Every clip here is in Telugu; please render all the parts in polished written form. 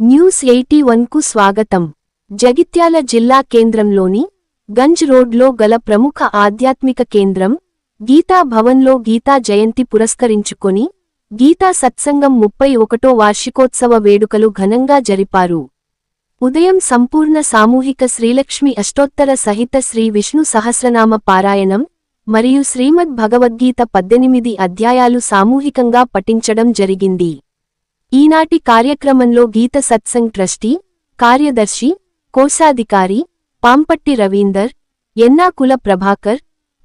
న్యూస్ 81కు స్వాగతం. జగిత్యాల జిల్లా కేంద్రంలోని గంజ్ రోడ్లో గల ప్రముఖ ఆధ్యాత్మిక కేంద్రం గీతా భవన్లో గీతా జయంతి పురస్కరించుకొని గీతా సత్సంగం 31వ వార్షికోత్సవ వేడుకలు ఘనంగా జరిపారు. ఉదయం సంపూర్ణ సామూహిక శ్రీలక్ష్మి అష్టోత్తర సహిత శ్రీ విష్ణు సహస్రనామ పారాయణం మరియు శ్రీమద్ భగవద్గీత 18 అధ్యాయాలు సామూహికంగా పఠించడం జరిగింది. ఈనాటి కార్యక్రమంలో గీత సత్సంగ్ ట్రస్టీ, కార్యదర్శి, కోశాధికారి పాంపట్టి రవీందర్, ఎన్నాకుల ప్రభాకర్,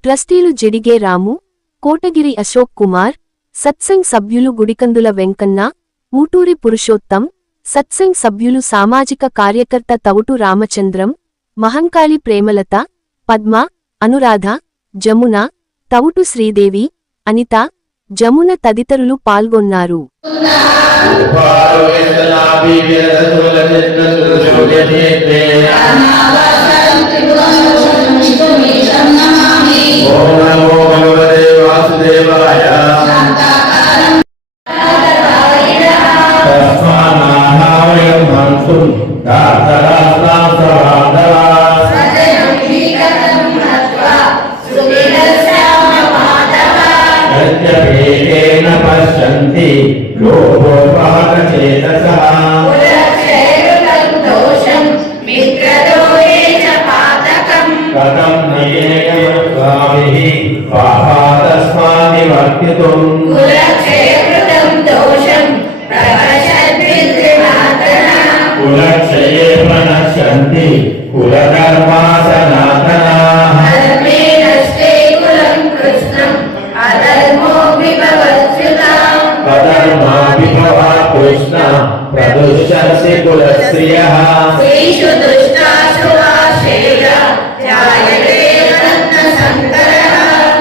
ట్రస్టీలు జడిగే రాము, కోటగిరి అశోక్ కుమార్, సత్సంగ్ సభ్యులు గుడికందుల వెంకన్న, ఊటూరి పురుషోత్తం, సత్సంగ్ సభ్యులు సామాజిక కార్యకర్త తవుటు రామచంద్రం, మహంకాళి ప్రేమలత, పద్మ, అనురాధ, జమున, తవుటు శ్రీదేవి, అనిత, జమున తదితరులు పాల్గొన్నారు. పశ్యంతి లోభోపాదచేతసః కథం నయేయస్వామిః పాపాదస్మానివర్తితుం కులక్షయే ప్రణశ్యంతి కులకర్మా సనాతనాః కృష్ణ ప్రదుష్యసి కులస్త్రియః శ్రీషు దుష్టాసు ఆశేయ జాయతే రత్న సంకరః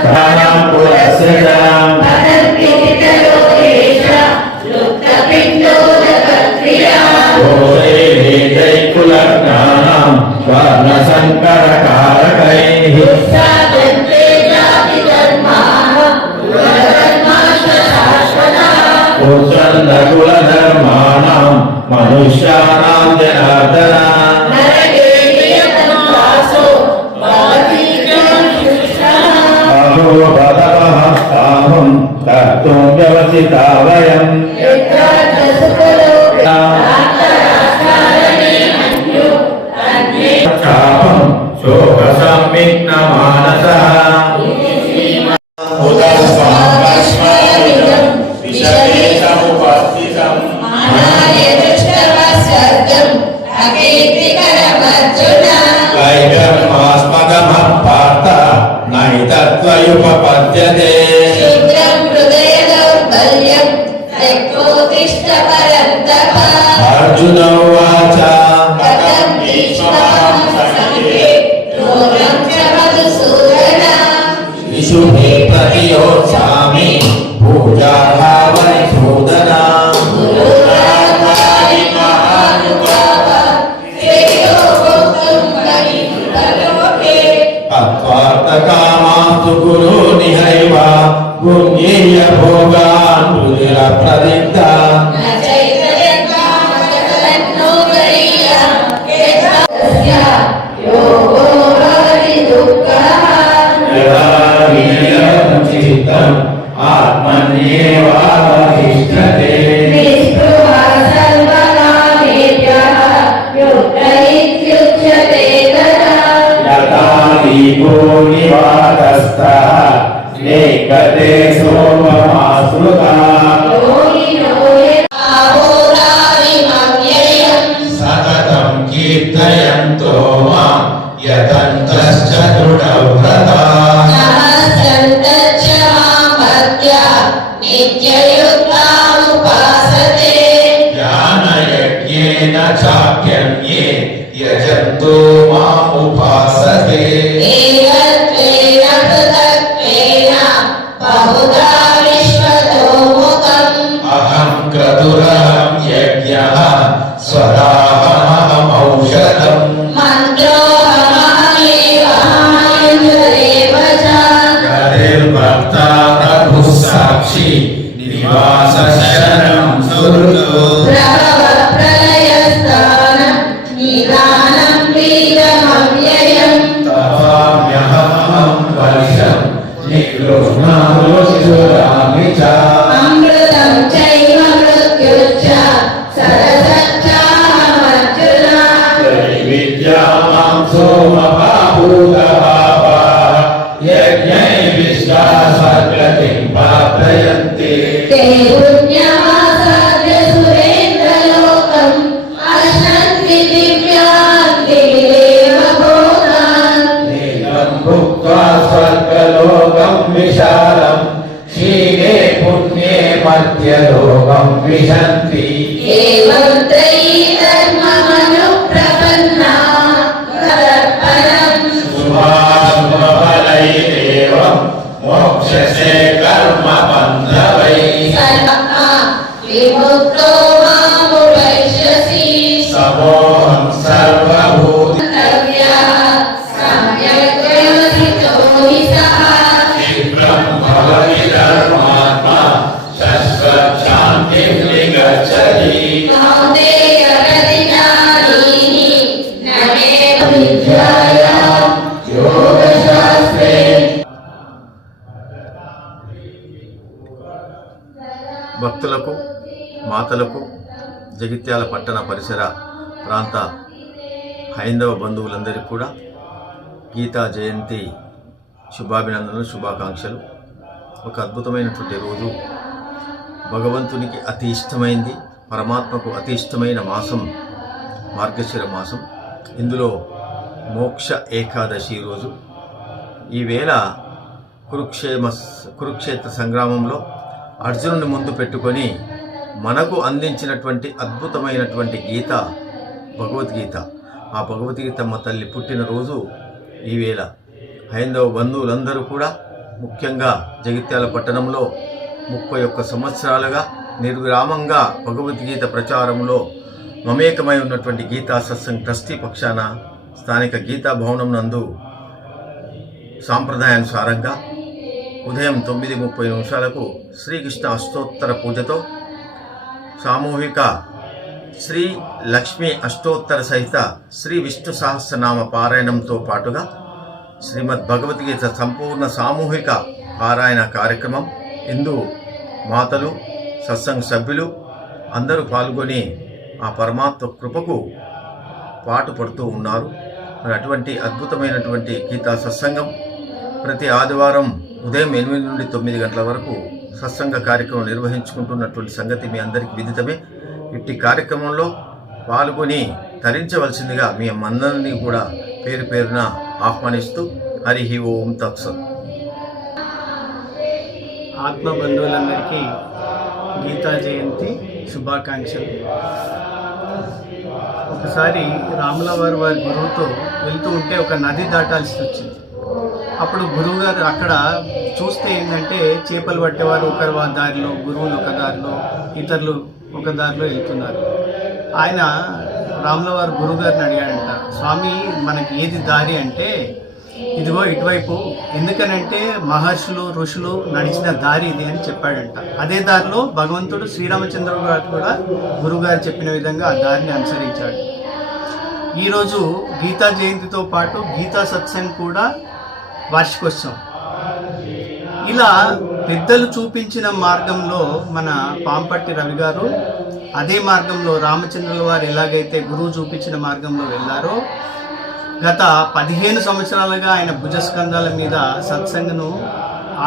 ప్రాణం కులస్యజాం పదర్పితలోకేశ లుప్త పిండోదకక్రియా ఓరే వేదై కులజ్ఞానం వర్ణ సంకర కారకైః కులధర్మాణం మనుష్యానాం జనార్దన అహోబలమహస్తాహం కర్తుం వ్యవసితా వయం చాపం శోకసంవిఘ్న మానసః నైతత్వయుపపద్యతే అర్జున ఉవాచ శిశుః ప్రతియోత్సామి పూజాభావని సూదన అత్వార్థకామాస్తు గురు నిహైవ పుణ్యేయ భోగాన్ రుధిర ప్రదిక్త చిత్తం ఆత్మన్యేవావతిష్ఠతే నివాతస్థః నేకతే సోమమాశ్రుతాః సతతం కీర్తయంతో మాం యతంతశ్చ దృఢవ్రతాః జ్ఞానయజ్ఞేన చాప్యన్యే యజంతో మాం ఉపాసతే అహం క్రతురహం యజ్ఞః స్వరాహమహమౌషధం గరిర్భక్తా ప్రభుః సాక్షి నివాస శరణం సుహృదో ప్రళయ विहन्ति एवं त्रयी धर्ममनुप्रपन्ना तदर्पणम् शुभाशुभफलैरेवं मोक्षसे कर्मबन्धवैः सर्वः विमुक्तो मामुपैष्यसि समोऽहं सर्वभूति सम्यक् व्यवसितो हि सः शीघ्रं भवति धर्मात्मा शाश्वतशान्तिं निगच्छति कौन्तेय प्रतिज्ञानीहि न मे विद्यायां योगशास्त्रे భక్తులకు మాతలకు జగిత్యాల పట్టణ పరిసర ప్రాంత హైందవ బంధువులందరికీ కూడా గీతా జయంతి శుభాభినందనలు శుభాకాంక్షలు. ఒక అద్భుతమైనటువంటి రోజు, భగవంతునికి అతి ఇష్టమైంది, పరమాత్మకు అతి ఇష్టమైన మాసం మార్గశిర మాసం. ఇందులో మోక్ష ఏకాదశి రోజు. ఈవేళ కురుక్షేత్ర సంగ్రామంలో అర్జునుని ముందు పెట్టుకొని మనకు అందించినటువంటి అద్భుతమైనటువంటి గీత భగవద్గీత. ఆ భగవద్గీతమ్మ తల్లి పుట్టినరోజు ఈవేళ. హైందవ బంధువులందరూ కూడా ముఖ్యంగా జగిత్యాల పట్టణంలో 31 సంవత్సరాలుగా నిర్విరామంగా భగవద్గీత ప్రచారంలో మమేకమై ఉన్నటువంటి గీతా సత్సంగ్ ట్రస్టీ పక్షాన స్థానిక గీతా భవనం నందు సాంప్రదాయానుసారంగా ఉదయం 9:30 శ్రీకృష్ణ అష్టోత్తర పూజతో సామూహిక శ్రీ లక్ష్మీ అష్టోత్తర సహిత శ్రీ విష్ణు సహస్రనామ పారాయణంతో పాటుగా శ్రీమద్ భగవద్గీత సంపూర్ణ సామూహిక పారాయణ కార్యక్రమం. ఇందు మాతలు సత్సంగ సభ్యులు అందరూ పాల్గొని ఆ పరమాత్మ కృపకు పాటుపడుతూ ఉన్నారు. మరి అటువంటి అద్భుతమైనటువంటి గీతా సత్సంగం ప్రతి ఆదివారం ఉదయం 8 నుండి 9 గంటల వరకు సత్సంగ కార్యక్రమం నిర్వహించుకుంటున్నటువంటి సంగతి మీ అందరికీ విదితమే. ఇట్టి కార్యక్రమంలో పాల్గొని తరించవలసిందిగా మీ అందరినీ కూడా పేరు పేరున ఆహ్వానిస్తూ హరి ఓం తత్సత్. ఆత్మ బంధువులందరికీ గీతా జయంతి శుభాకాంక్షలు. ఒకసారి రాముల వారి గురువుతో వెళ్తూ ఉంటే ఒక నది దాటాల్సి వచ్చింది. అప్పుడు గురువు గారు అక్కడ చూస్తే ఏంటంటే చేపలు పట్టేవారు ఒక దారిలో, గురువులు ఒక దారిలో, ఇతరులు ఒక దారిలో వెళ్తున్నారు. ఆయన రాముల వారు గురువు గారిని అడిగాడంట, స్వామి మనకి ఏది దారి అంటే ఇదిగో ఇటువైపు, ఎందుకనంటే మహర్షులు ఋషులు నడిచిన దారి ఇది అని చెప్పాడంట. అదే దారిలో భగవంతుడు శ్రీరామచంద్రుడు గారు కూడా గురువుగారు చెప్పిన విధంగా ఆ దారిని అనుసరించాడు. ఈరోజు గీతా జయంతితో పాటు గీతా సత్సంగ్ కూడా వార్షికోత్సవం. ఇలా పెద్దలు చూపించిన మార్గంలో మన పాంపట్టి రవి గారు అదే మార్గంలో రామచంద్రుల వారు ఎలాగైతే గురువు చూపించిన మార్గంలో వెళ్ళారో గత 15 సంవత్సరాలుగా ఆయన భుజస్కంధాల మీద సత్సంగను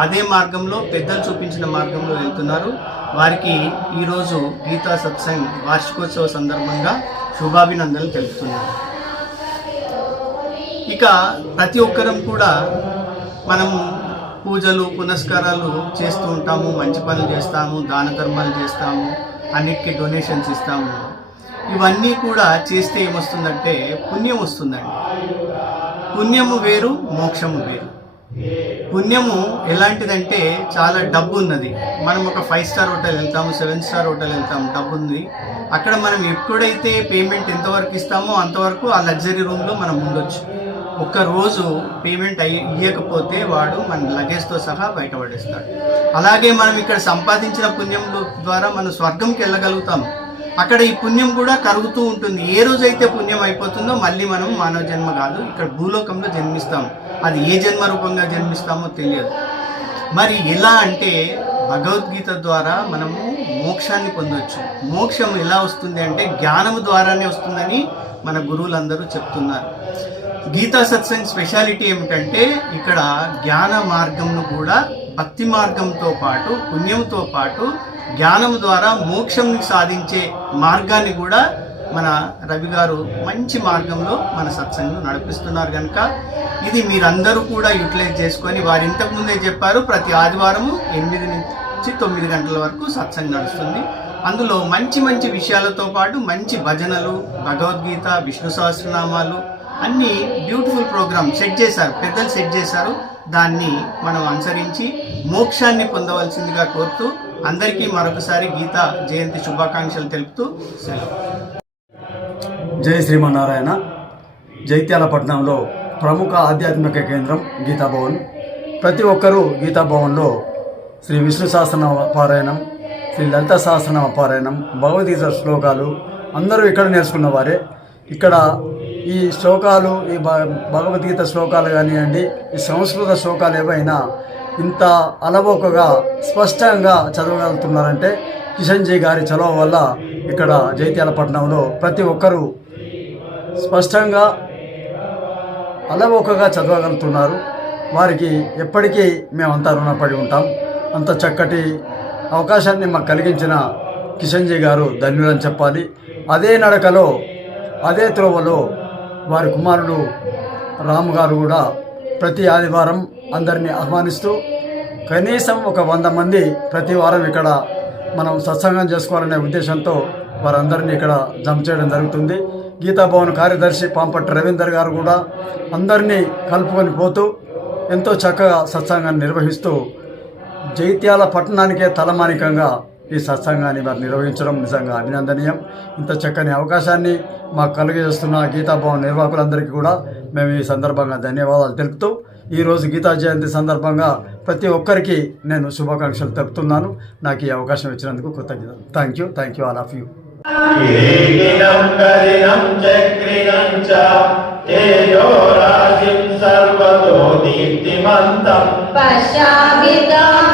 అదే మార్గంలో పెద్దలు చూపించిన మార్గంలో వెళ్తున్నారు. వారికి ఈరోజు గీతా సత్సంగ్ వార్షికోత్సవ సందర్భంగా శుభాభినందనలు తెలుపుతున్నారు. ఇక ప్రతి ఒక్కరం కూడా మనము పూజలు పునస్కారాలు చేస్తూ ఉంటాము, మంచి పనులు చేస్తాము, దాన ధర్మాలు చేస్తాము, అన్నిటికీ డొనేషన్స్ ఇస్తాము. ఇవన్నీ కూడా చేస్తే ఏమొస్తుందంటే పుణ్యం వస్తుందండి. పుణ్యము వేరు, మోక్షము వేరు. పుణ్యము ఎలాంటిదంటే చాలా డబ్బు ఉన్నది. మనం ఒక 5 స్టార్ హోటల్ వెళ్తాము, 7 స్టార్ హోటల్ వెళ్తాము, డబ్బు ఉంది. అక్కడ మనం ఎప్పుడైతే పేమెంట్ ఎంతవరకు ఇస్తామో అంతవరకు ఆ లగ్జరీ రూమ్లో మనం ఉండొచ్చు. ఒక్కరోజు పేమెంట్ ఇవ్వకపోతే వాడు మన లగేజ్తో సహా బయటపడేస్తాడు. అలాగే మనం ఇక్కడ సంపాదించిన పుణ్యం ద్వారా మనం స్వర్గంకి వెళ్ళగలుగుతాము. అక్కడ ఈ పుణ్యం కూడా కరుగుతూ ఉంటుంది. ఏ రోజైతే పుణ్యం అయిపోతుందో మళ్ళీ మనం మానవ జన్మ కాదు, ఇక్కడ భూలోకంలో జన్మిస్తాము. అది ఏ జన్మ రూపంగా జన్మిస్తామో తెలియదు. మరి ఎలా అంటే భగవద్గీత ద్వారా మనము మోక్షాన్ని పొందవచ్చు. మోక్షం ఎలా వస్తుంది అంటే జ్ఞానము ద్వారానే వస్తుందని మన గురువులందరూ చెప్తున్నారు. గీతా సత్సంగ్ స్పెషాలిటీ ఏమిటంటే ఇక్కడ జ్ఞాన మార్గంను కూడా భక్తి మార్గంతో పాటు పుణ్యంతో పాటు జ్ఞానం ద్వారా మోక్షం సాధించే మార్గాన్ని కూడా మన రవి గారు మంచి మార్గంలో మన సత్సంగం నడిపిస్తున్నారు. కనుక ఇది మీరందరూ కూడా యూటిలైజ్ చేసుకొని, వారు ఇంతకుముందే చెప్పారు ప్రతి ఆదివారము 8 నుంచి 9 గంటల వరకు సత్సంగం నడుస్తుంది. అందులో మంచి మంచి విషయాలతో పాటు మంచి భజనలు, భగవద్గీత, విష్ణు సహస్రనామాలు అన్ని బ్యూటిఫుల్ ప్రోగ్రామ్ సెట్ చేశారు, పెద్దలు సెట్ చేశారు. దాన్ని మనం అనుసరించి మోక్షాన్ని పొందవలసిందిగా కోరుతూ అందరికీ మరొకసారి గీతా జయంతి శుభాకాంక్షలు తెలుపుతూ సెలవు. జై శ్రీమన్నారాయణ. జైత్యాల పట్టణంలో ప్రముఖ ఆధ్యాత్మిక కేంద్రం గీతాభవన్. ప్రతి ఒక్కరూ గీతాభవన్లో శ్రీ విష్ణు సహస్రనామ పారాయణం, శ్రీ లలిత సహస్రనామ పారాయణం, భగవద్గీత శ్లోకాలు అందరూ ఇక్కడ నేర్చుకున్న వారే. ఇక్కడ ఈ శ్లోకాలు, ఈ భగవద్గీత శ్లోకాలు కానివ్వండి, ఈ సంస్కృత శ్లోకాలు ఏవైనా ఇంత అలవోకగా స్పష్టంగా చదవగలుగుతున్నారంటే కిషన్జీ గారి చలవ వల్ల ఇక్కడ జైత్యాల పట్టణంలో ప్రతి ఒక్కరూ స్పష్టంగా అలవోకగా చదవగలుగుతున్నారు. వారికి ఎప్పటికీ మేమంతా రుణపడి ఉంటాం. అంత చక్కటి అవకాశాన్ని మాకు కలిగించిన కిషన్జీ గారు ధన్యులని చెప్పాలి. అదే నడకలో, అదే త్రోవలో వారి కుమారుడు రాము గారు కూడా ప్రతి ఆదివారం అందరినీ ఆహ్వానిస్తూ కనీసం ఒక 100 మంది ప్రతి వారం ఇక్కడ మనం సత్సంగం చేసుకోవాలనే ఉద్దేశంతో వారందరినీ ఇక్కడ జమ చేయడం జరుగుతుంది. గీతాభవన్ కార్యదర్శి పాంపట్టి రవీందర్ గారు కూడా అందరినీ కలుపుకొని పోతూ ఎంతో చక్కగా సత్సంగాన్ని నిర్వహిస్తూ జైత్యాల పట్టణానికే తలమానికంగా ఈ సత్సంగాన్ని వారు నిర్వహించడం నిజంగా అభినందనీయం. ఇంత చక్కని అవకాశాన్ని మాకు కలిగజేస్తున్న గీతాభవన్ నిర్వాహకులందరికీ కూడా మేము ఈ సందర్భంగా ధన్యవాదాలు తెలుపుతూ ఈరోజు గీతా జయంతి సందర్భంగా ప్రతి ఒక్కరికి నేను శుభాకాంక్షలు తెలుపుతున్నాను. నాకు ఈ అవకాశం ఇచ్చినందుకు కృతజ్ఞతలు. Thank you all of you. కిరీటినం గరినం చక్రినం చ తేజోరాశిం సర్వతో దీప్తిమంతం పశ్చాభితాం